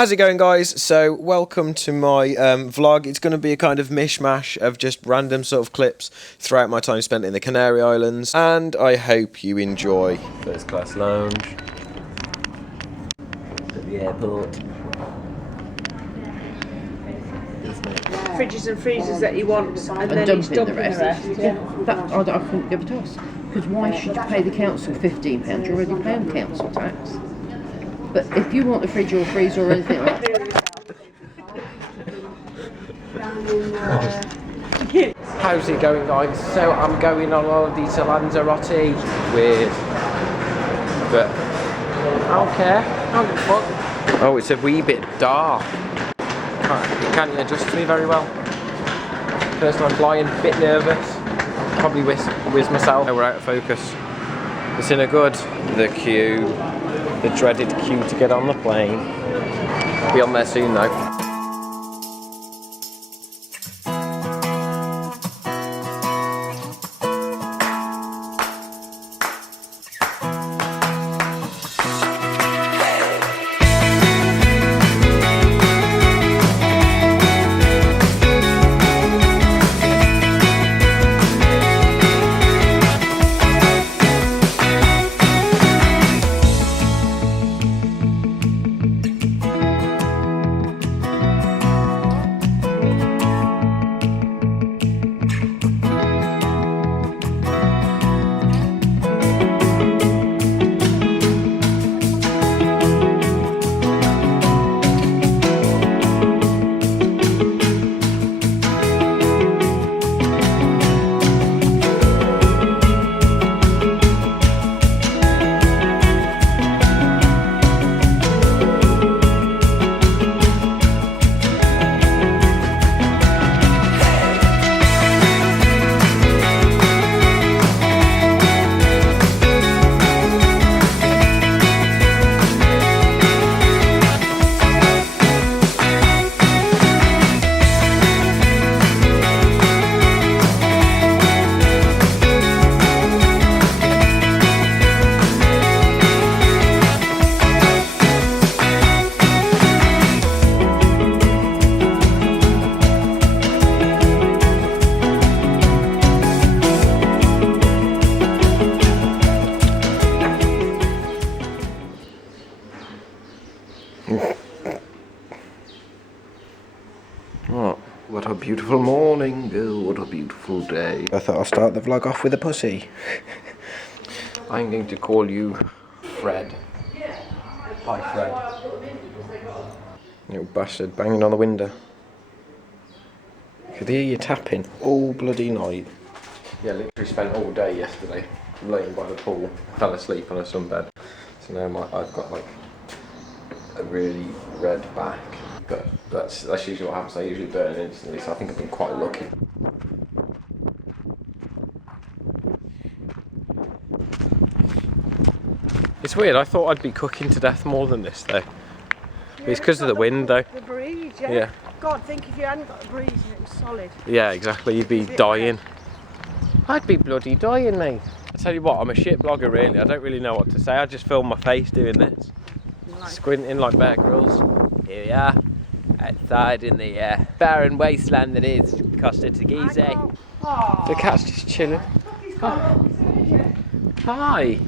How's it going, guys? So welcome to my vlog. It's going to be a kind of mishmash of just random sort of clips throughout my time spent in the Canary Islands, and I hope you enjoy. First class lounge at the airport. Fridges and freezers that you want, and then dumping he's dumping the rest. Yeah. That I couldn't give a toss. Because why should you pay the council £15? You're already paying council tax. But if you want a fridge or freezer or anything like that. How's it going, guys? So I'm going on holiday to Lanzarote with, but I don't care. I don't give a fuck. Oh, it's a wee bit dark. Can't adjust to me very well. First time flying, a bit nervous. Probably whiz myself. We're out of focus. It's in a good. The queue, the dreaded queue to get on the plane. Be on there soon though. What a beautiful morning, oh, what a beautiful day. I thought I'll start the vlog off with a pussy. I'm going to call you Fred. Hi, Fred. You bastard, banging on the window. Could hear you tapping all bloody night. Yeah, literally spent all day yesterday laying by the pool. Fell asleep on a sunbed. So now I've got like a really red back. But that's usually what happens. I usually burn instantly, so I think I've been quite lucky. It's weird, I thought I'd be cooking to death more than this though. It's because of the wind though. The breeze, yeah. Yeah. God, think if you hadn't got a breeze and it was solid. Yeah, exactly, you'd be dying. I'd be bloody dying, mate. I tell you what, I'm a shit blogger really. I don't really know what to say. I just film my face doing this. Squinting like Bear Grylls. Here we are. Outside in the barren wasteland that is Costa Teguise. The cat's just chilling. Oh. Hi.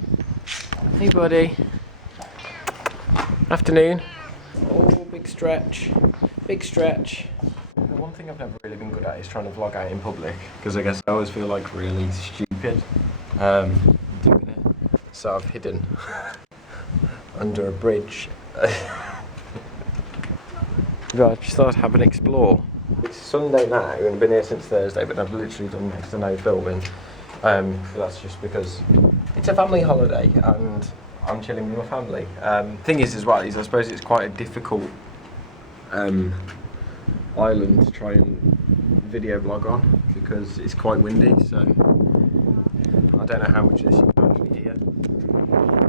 Hey, buddy. Afternoon. Oh, big stretch. Big stretch. The one thing I've never really been good at is trying to vlog out in public, because I guess I always feel like really stupid doing it. So I've hidden under a bridge. I just thought I'd have an explore. It's Sunday now and I've been here since Thursday, but I've literally done next to no filming. That's just because it's a family holiday and I'm chilling with my family. Thing is as well, is I suppose it's quite a difficult island to try and video vlog on because it's quite windy, so I don't know how much of this you can actually hear.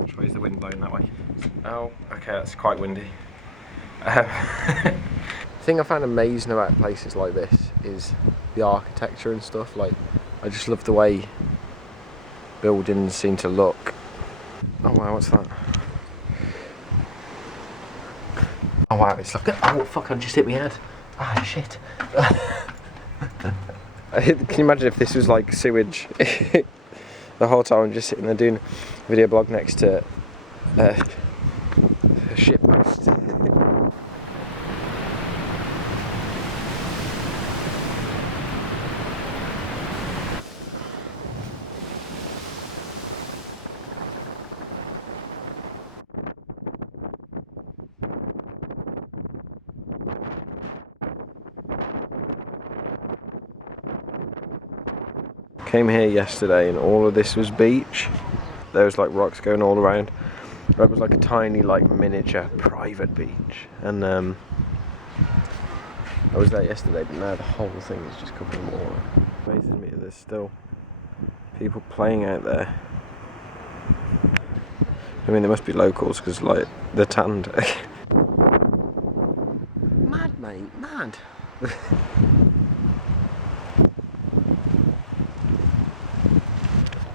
Which way is the wind blowing that way? Oh, okay, that's quite windy. The thing I find amazing about places like this is the architecture and stuff. Like, I just love the way buildings seem to look. Oh wow, what's that? Oh wow, it's like, oh fuck, I just hit my head. Ah, shit. Can you imagine if this was like sewage? The whole time I'm just sitting there doing a video blog next to a shit post. Came here yesterday and all of this was beach. There was like rocks going all around. It was like a tiny, like miniature private beach. And I was there yesterday, but now the whole thing is just covered in water. Amazes me that there's still people playing out there. I mean, they must be locals because like they're tanned. Mad, mate, mad.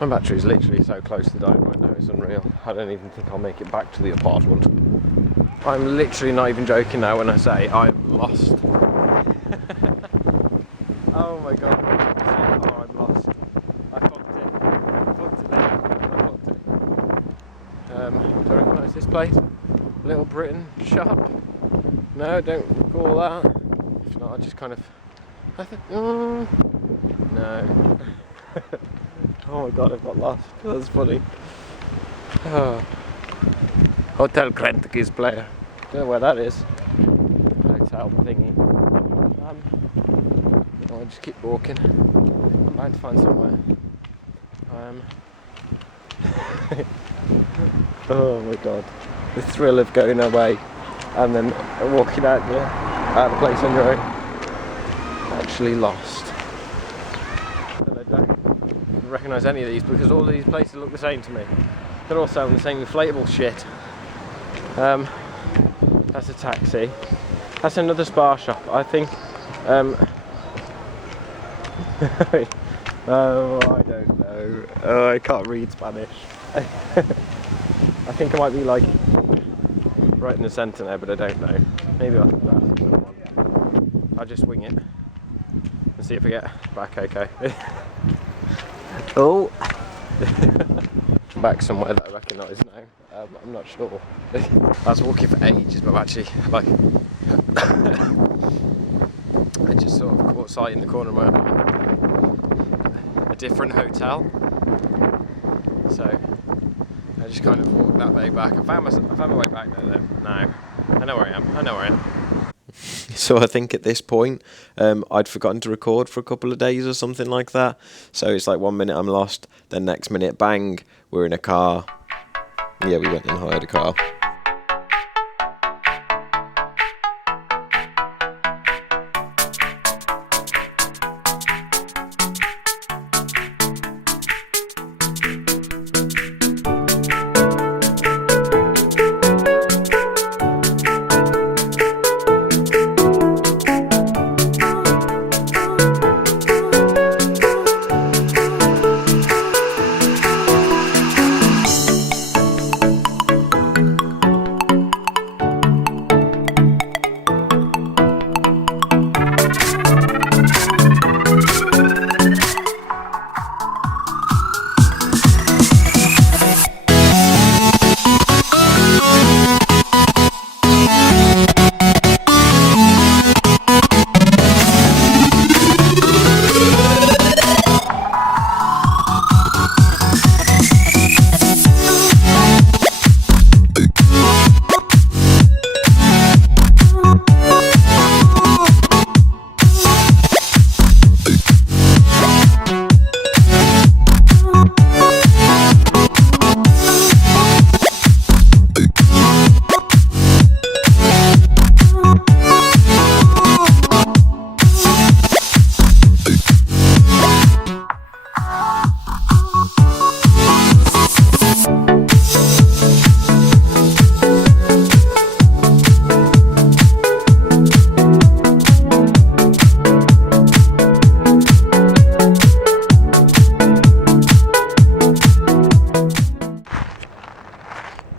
My battery's literally so close to dying right now, it's unreal. I don't even think I'll make it back to the apartment. I'm literally not even joking now when I say I'm lost. Oh my god. Oh, I'm lost. I fucked it. I fucked it there. I fucked it. Do I recognise this place? Little Britain shop? No, don't call that. If not, I just kind of... no. Oh my god, I've got lost. That's funny. Oh. Hotel Krentke's player. Don't know where that is. Hotel thingy. I'll just keep walking. I'm bound to find somewhere. Oh my god. The thrill of going away and then walking out the place on your own. Actually lost. Recognise any of these because all of these places look the same to me. They're all selling the same inflatable shit. That's a taxi. That's another spa shop, I think. Oh, I don't know. Oh, I can't read Spanish. I think I might be like right in the centre now, but I don't know. Maybe I'll just wing it and see if I get back okay. Oh, back somewhere that I recognise now. I'm not sure. I was walking for ages, but I'm actually like I just sort of caught sight in the corner of my eye a different hotel. So I just kind of walked that way back. I found my way back there though. No, I know where I am. So I think at this point, I'd forgotten to record for a couple of days or something like that. So it's like 1 minute I'm lost, then next minute, bang, we're in a car. Yeah, we went and hired a car.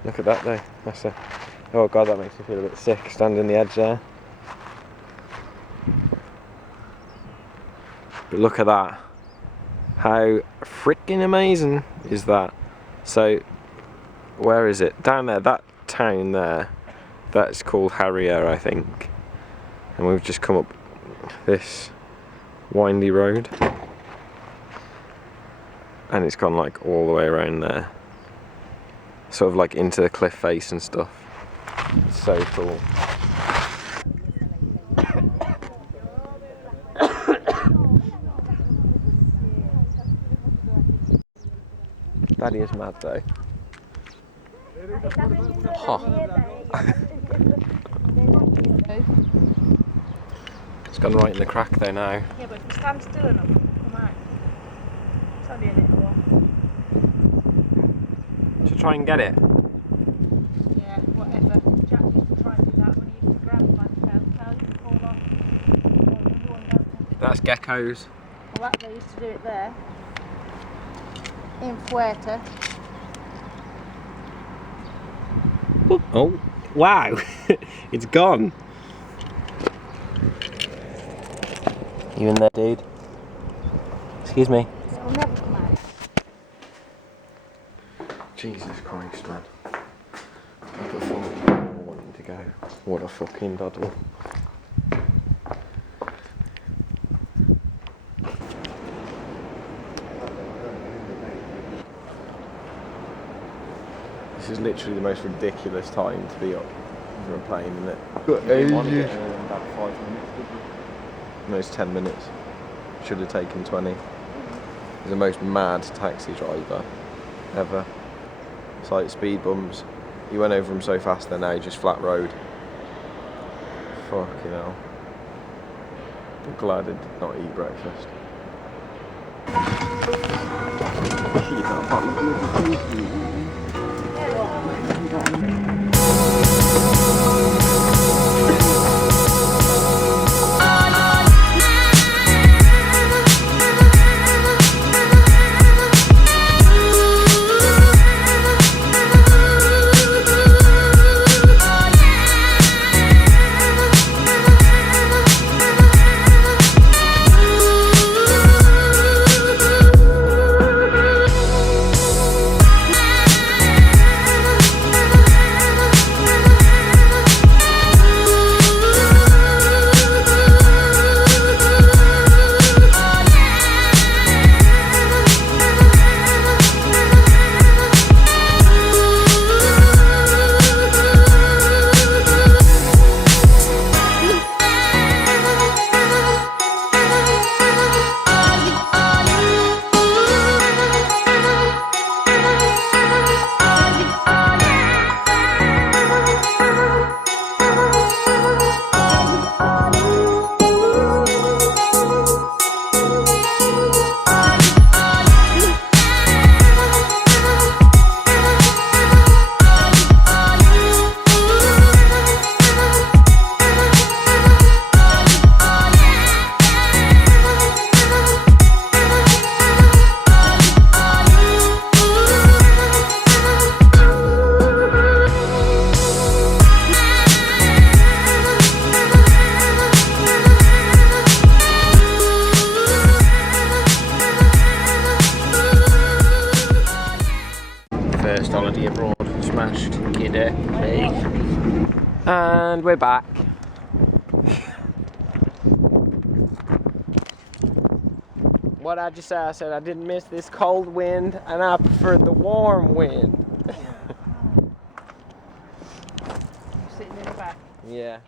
Look at that though, that's a Oh god, that makes me feel a bit sick, standing on the edge there. But look at that. How freaking amazing is that? So, where is it? Down there, that town there. That's called Harrier, I think. And we've just come up this windy road. And it's gone like all the way around there. Sort of like into the cliff face and stuff. It's so cool. Daddy is mad though. Huh. It's gone right in the crack though now. Yeah, but if we stand still enough, it'll come out. It's only a little one. To try and get it. Yeah, whatever. Jack used to try and do that when he used to grab like a tail, used to fall off. That's geckos. Well, that they used to do it there. In Fuerte. Oh, wow. It's gone. You in there, dude? Excuse me. It'll never come out. Jesus Christ, man. What the fuck? Wanting to go. What a fucking doddle. This is literally the most ridiculous time to be up for a plane, isn't it? About 5 minutes. Almost 10 minutes. Should have taken 20. He's the most mad taxi driver ever. It's like speed bumps. He went over them so fast, then now he just flat road. Fucking hell. I'm glad I did not eat breakfast. First holiday abroad, smashed, giddy, hey. And we're back. What did I just say? I said I didn't miss this cold wind and I preferred the warm wind. Sitting in the back. Yeah.